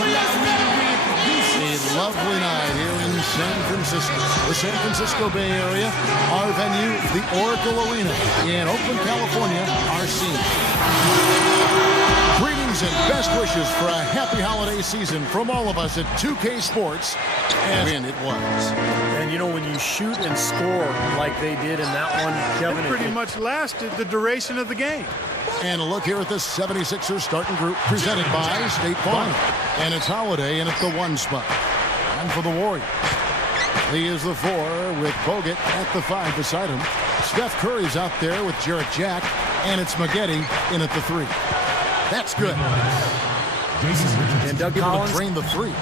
A lovely night here in San Francisco. The San Francisco Bay Area, our venue, the Oracle Arena in Oakland, California, our scene. Greetings and best wishes for a happy holiday season from all of us at 2K Sports. And it was. And you know, when you shoot and score like they did in that one, Kevin, it pretty much lasted the duration of the game. And a look here at the 76ers starting group presented by State Farm. And it's Holiday in at the 1 spot. And for the Warriors, Lee is the 4 with Bogut at the 5 beside him. Steph Curry's out there with Jarrett Jack. And it's Maggette in at the 3. That's good. And Doug Collins drain the 3.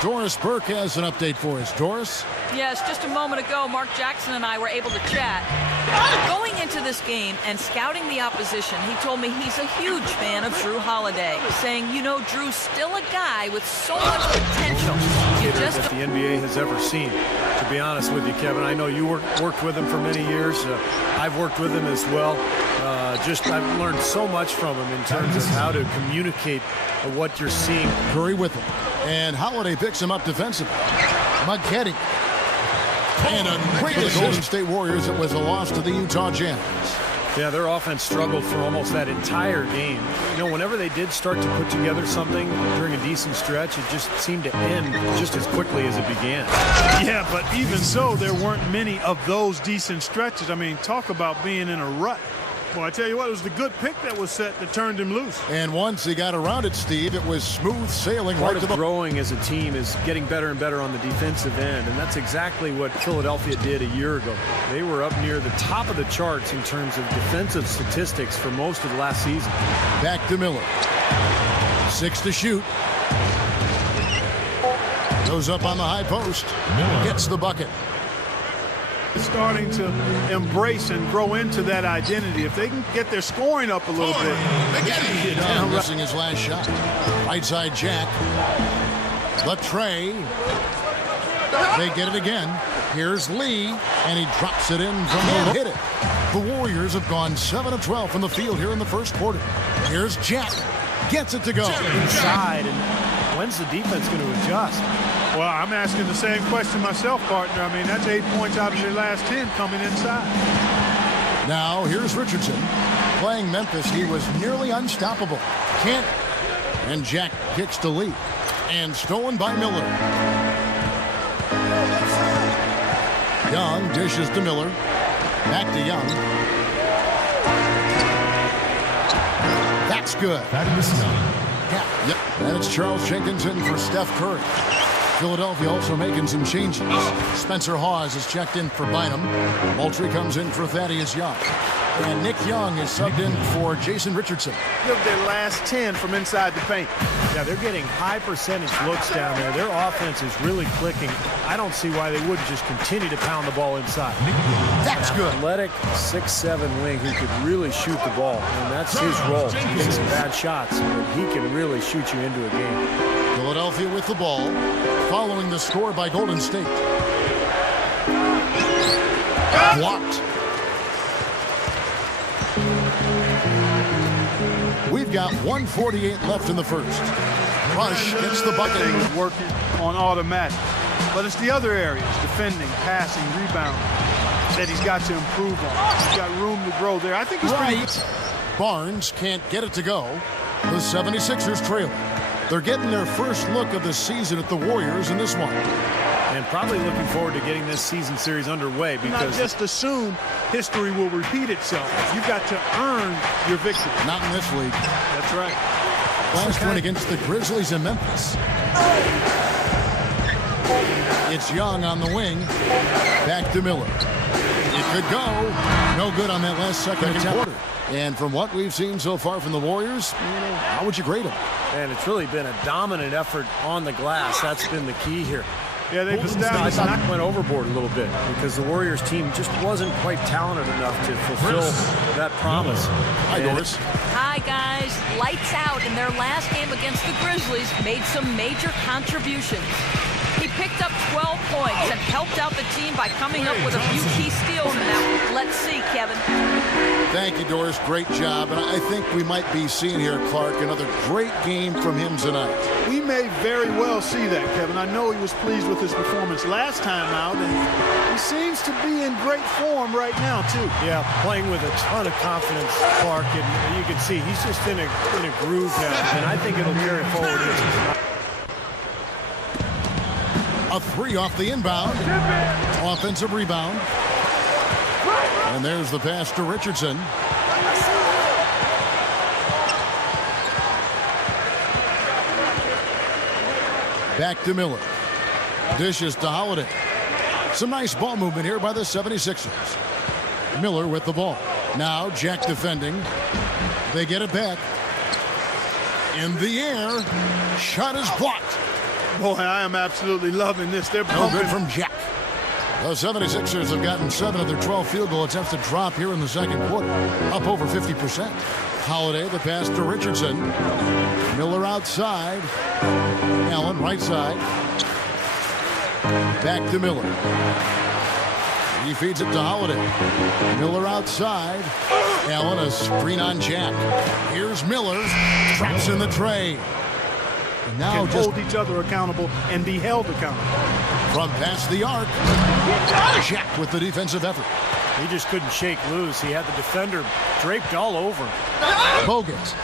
Doris Burke has an update for us. Doris? Yes, just a moment ago, Mark Jackson and I were able to chat. Going into this game and scouting the opposition, he told me he's a huge fan of Drew Holiday, saying, you know, Drew's still a guy with so much potential. You just that the NBA has ever seen. To be honest with you, Kevin, I know you worked with him for many years. I've worked with him as well. I've learned so much from him in terms of how to communicate what you're seeing. Curry with him. And Holiday picks him up defensively. Maggette. And a great assist. Golden State Warriors. It was a loss to the Utah Jazz. Yeah, their offense struggled for almost that entire game. You know, whenever they did start to put together something during a decent stretch, it just seemed to end just as quickly as it began. Yeah, but even so, there weren't many of those decent stretches. I mean, talk about being in a rut. Well, I tell you what, it was the good pick that was set that turned him loose. And once he got around it, Steve, it was smooth sailing Part right to the... growing as a team is getting better and better on the defensive end, and that's exactly what Philadelphia did a year ago. They were up near the top of the charts in terms of defensive statistics for most of the last season. Back to Miller. 6 to shoot. Goes up on the high post. Gets the bucket. Starting to embrace and grow into that identity. If they can get their scoring up a little bit. Dunn missing his last shot. Right side Jack. The tray. They get it again. Here's Lee, and he drops it in from the hit it. The Warriors have gone 7 of 12 from the field here in the first quarter. Here's Jack. Gets it to go. Inside, and when's the defense going to adjust? Well, I'm asking the same question myself, partner. I mean, that's 8 points out of their last 10 coming inside. Now, here's Richardson. Playing Memphis, he was nearly unstoppable. Can't. And Jack kicks to Lee. And stolen by Miller. Young dishes to Miller. Back to Young. That's good. That is Young. Yeah, yep. And it's Charles Jenkins in for Steph Curry. Philadelphia also making some changes. Spencer Hawes is checked in for Bynum. Moultrie comes in for Thaddeus Young. And Nick Young is subbed in for Jason Richardson. Give their last 10 from inside the paint. Yeah, they're getting high percentage looks down there. Their offense is really clicking. I don't see why they wouldn't just continue to pound the ball inside. That's good. Athletic 6'7" wing who could really shoot the ball. And that's his role. He takes some bad shots, but he can really shoot you into a game. Philadelphia with the ball, following the score by Golden State. Blocked. We've got 1:48 left in the first. Rush gets the bucket. Things working on automatic. But it's the other areas, defending, passing, rebounding, that he's got to improve on. He's got room to grow there. I think he's pretty good. Barnes can't get it to go. The 76ers trail. They're getting their first look of the season at the Warriors in this one. And probably looking forward to getting this season series underway because... Not just assume history will repeat itself. You've got to earn your victory. Not in this league. That's right. Last one against the Grizzlies in Memphis. It's Young on the wing. Back to Miller. It could go. No good on that last second quarter. And from what we've seen so far from the Warriors, how would you grade them? And it's really been a dominant effort on the glass. That's been the key here. Yeah, they've established. I thought went overboard a little bit because the Warriors team just wasn't quite talented enough to fulfill that promise. Hi, Doris. Hi, guys. Lights out in their last game against the Grizzlies made some major contributions. He picked up 12 points and helped out the team by coming up with a few key steals in that one. Let's see, Kevin. Thank you, Doris. Great job. And I think we might be seeing here, Clark, another great game from him tonight. may very well see that, Kevin. I know he was pleased with his performance last time out, and he seems to be in great form right now, too. Yeah, playing with a ton of confidence, Clark, and you can see he's just in a groove now, and I think it'll carry forward. A three off the inbound. Offensive rebound. And there's the pass to Richardson. Back to Miller. Dishes to Holiday. Some nice ball movement here by the 76ers. Miller with the ball. Now Jack defending. They get it back. In the air. Shot is blocked. Boy, I am absolutely loving this. They're No pumping. good from Jack. The 76ers have gotten 7 of their 12 field goal attempts to drop here in the second quarter. Up over 50%. Holiday, the pass to Richardson. Miller outside. Allen, right side. Back to Miller. He feeds it to Holiday. Miller outside. Allen, a screen on Jack. Here's Miller. Traps in the tray. And now Can just hold each other accountable and be held accountable. from past the arc. Jack with the defensive effort. He just couldn't shake loose. He had the defender draped all over him. Bogut.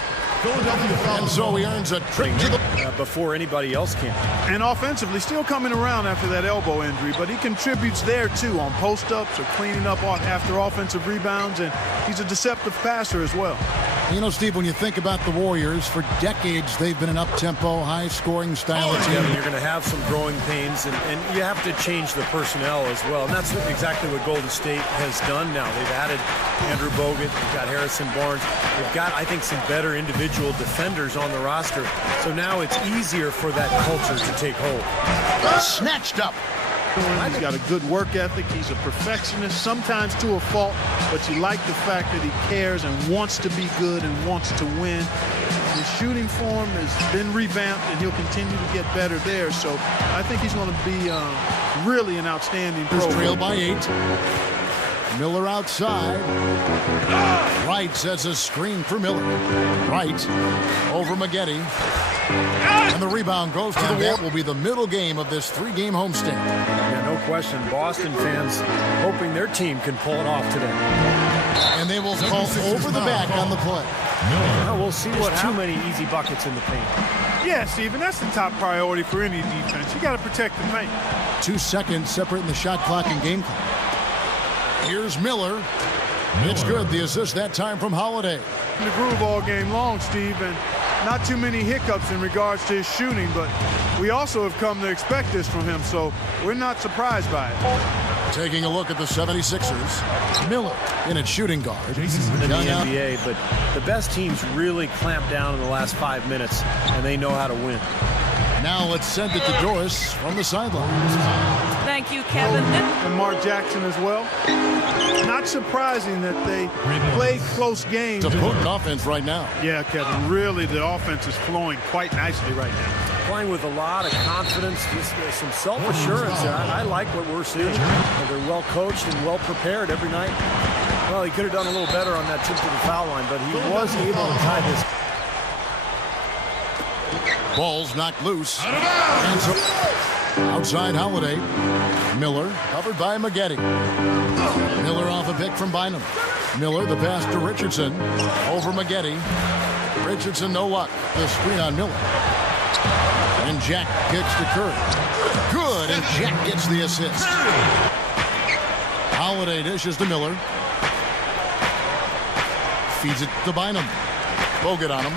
And so he earns a trip to the... Before anybody else can. And offensively, still coming around after that elbow injury, but he contributes there, too, on post-ups or cleaning up after offensive rebounds, and he's a deceptive passer as well. You know, Steve, when you think about the Warriors, for decades they've been an up-tempo, high-scoring style of team. Yeah, you're going to have some growing pains, and you have to change the personnel as well. And that's exactly what Golden State has done now. They've added Andrew Bogut. They've got Harrison Barnes. They've got, I think, some better individual defenders on the roster. So now it's easier for that culture to take hold. Snatched up. He's got a good work ethic. He's a perfectionist, sometimes to a fault, but you like the fact that he cares and wants to be good and wants to win. His shooting form has been revamped, and he'll continue to get better there. So I think he's going to be really an outstanding pro. Trailed by 8. Miller outside. Wright sets a screen for Miller. Wright over Maggette. And the rebound goes to the wall. That will be the middle game of this 3-game homestand. Yeah, no question. Boston fans hoping their team can pull it off today. And they will call over the back on the play. Well, we'll see what too many easy buckets in the paint. Yeah, Steven, that's the top priority for any defense. You got to protect the paint. 2 seconds separating the shot clock and game clock. Here's Miller. It's good. The assist that time from Holiday. In the groove all game long, Steve, and not too many hiccups in regards to his shooting, but we also have come to expect this from him, so we're not surprised by it. Taking a look at the 76ers. Miller in at shooting guard. In the NBA, but the best teams really clamp down in the last 5 minutes, and they know how to win. Now let's send it to Doris from the sideline. Thank you, Kevin. And Mark Jackson as well. Not surprising that they play close games. It's a potent offense right now. Yeah, Kevin, really the offense is flowing quite nicely right now. Playing with a lot of confidence, just some self-assurance. I like what we're seeing. They're well coached and well prepared every night. Well, he could have done a little better on that trip to the foul line, but he was able to tie this. Ball's knocked loose. And so outside Holiday. Miller covered by Maggette. Miller off a pick from Bynum. Miller the pass to Richardson. Over Maggette. Richardson no luck. The screen on Miller. And Jack kicks to Curry. Good, and Jack gets the assist. Holiday dishes to Miller. Feeds it to Bynum. Bogut on him.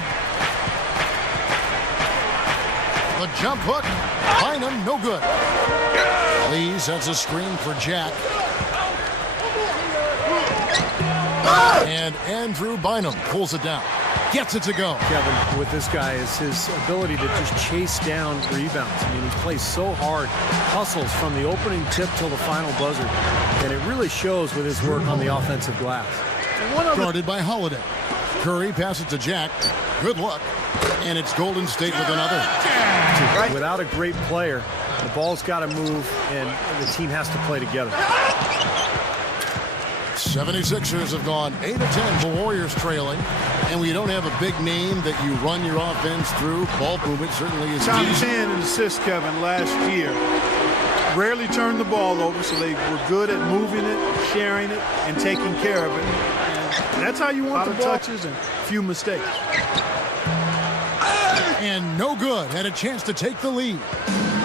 The jump hook. Bynum, no good. Lee sets a screen for Jack. And Andrew Bynum pulls it down. Gets it to go. Kevin, with this guy is his ability to just chase down rebounds. I mean, he plays so hard, hustles from the opening tip till the final buzzer. And it really shows with his work on the offensive glass. Guarded by Holiday. Curry passes to Jack. Good luck. And it's Golden State with another. Without a great player, the ball's got to move, and the team has to play together. 76ers have gone 8 of 10. The Warriors trailing. And when you don't have a big name that you run your offense through, ball movement certainly is Top easy. 10 in assists, Kevin, last year. Rarely turned the ball over, so they were good at moving it, sharing it, and taking care of it. And that's how you want the touches and few mistakes. And no good. Had a chance to take the lead.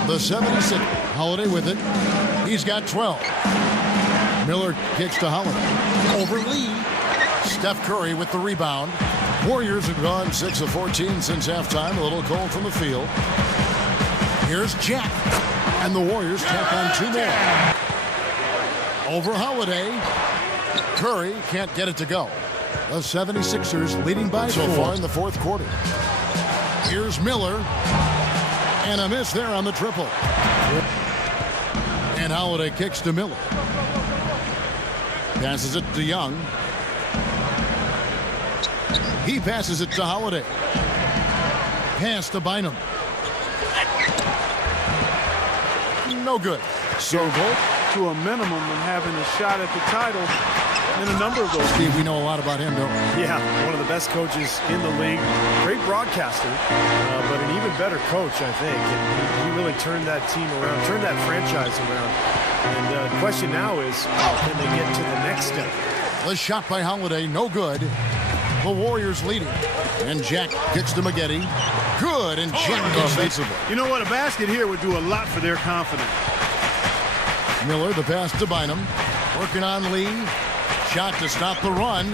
The 76. Holiday with it. He's got 12. Miller kicks to Holiday. Over Lee. Steph Curry with the rebound. Warriors have gone 6 of 14 since halftime. A little cold from the field. Here's Jack. And the Warriors tack on 2 more. Over Holiday. Curry can't get it to go. The 76ers leading by 4 so far in the fourth quarter. Here's Miller. And a miss there on the triple. And Holiday kicks to Miller. Passes it to Young. He passes it to Holiday. Pass to Bynum. No good. So Bolt to a minimum and having a shot at the title in a number of those. Steve, we know a lot about him, don't we? Yeah, one of the best coaches in the league. Great broadcaster, but an even better coach, I think. And he really turned that team around, turned that franchise around. And the question now is, can they get to the next step? The shot by Holiday, no good. The Warriors leading. And Jack kicks to Maggette. Good, and Jack offensively. You know what? A basket here would do a lot for their confidence. Miller, the pass to Bynum. Working on Lee. Shot to stop the run.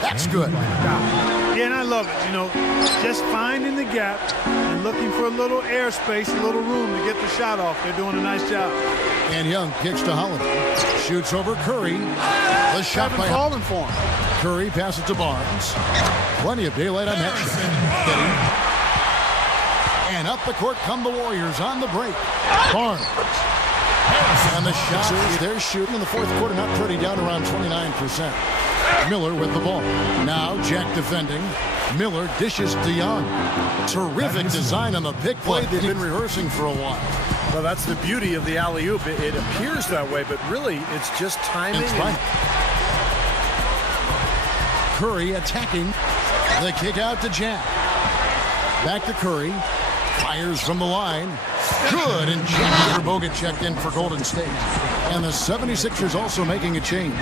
That's good. Yeah, and I love it. You know, just finding the gap and looking for a little airspace, a little room to get the shot off. They're doing a nice job. And Young kicks to Holiday. Shoots over Curry. The shot by falling for him. Curry passes to Barnes. Plenty of daylight on that shot. And up the court come the Warriors on the break. Barnes. And the shot, they're shooting in the fourth quarter, not pretty, down around 29%. Miller with the ball. Now Jack defending. Miller dishes to Young. Terrific design on the pick play. They've been rehearsing for a while. Well, that's the beauty of the alley-oop. It appears that way, but really it's just timing. Curry attacking. The kick out to Jack. Back to Curry. Fires from the line. Good, and Jack Bogut checked in for Golden State. And the 76ers also making a change.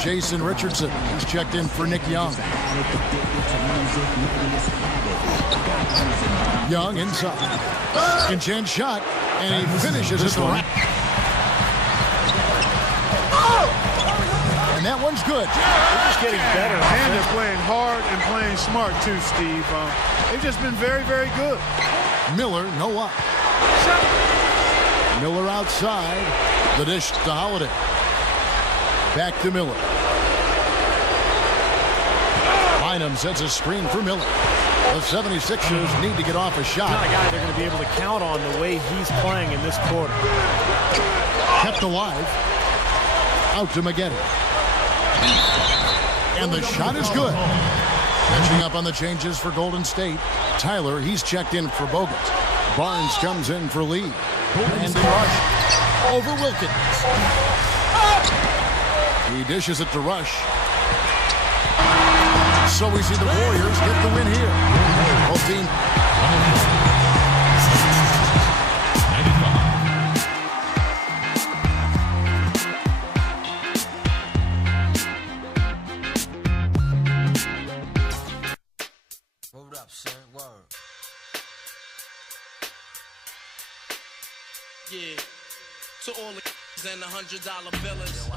Jason Richardson is checked in for Nick Young. Young inside. In-chance shot, and he finishes at the rack. And that one's good. They're just getting better. And they're playing hard and playing smart, too, Steve. They've just been very, very good. Miller, no up. Miller outside. The dish to Holiday. Back to Miller. Bynum sets a screen for Miller. The 76ers need to get off a shot. Not a guy they're going to be able to count on the way he's playing in this quarter. Kept alive. Out to Maggette. And the shot is good. Catching up on the changes for Golden State. Tyler, he's checked in for Bogut. Barnes comes in for Lee. And the rush over Wilkins. He dishes it to Rush. So we see the Warriors get the win here. Both teams. Hold up, son. Word. Yeah. To all the and the $100 billers.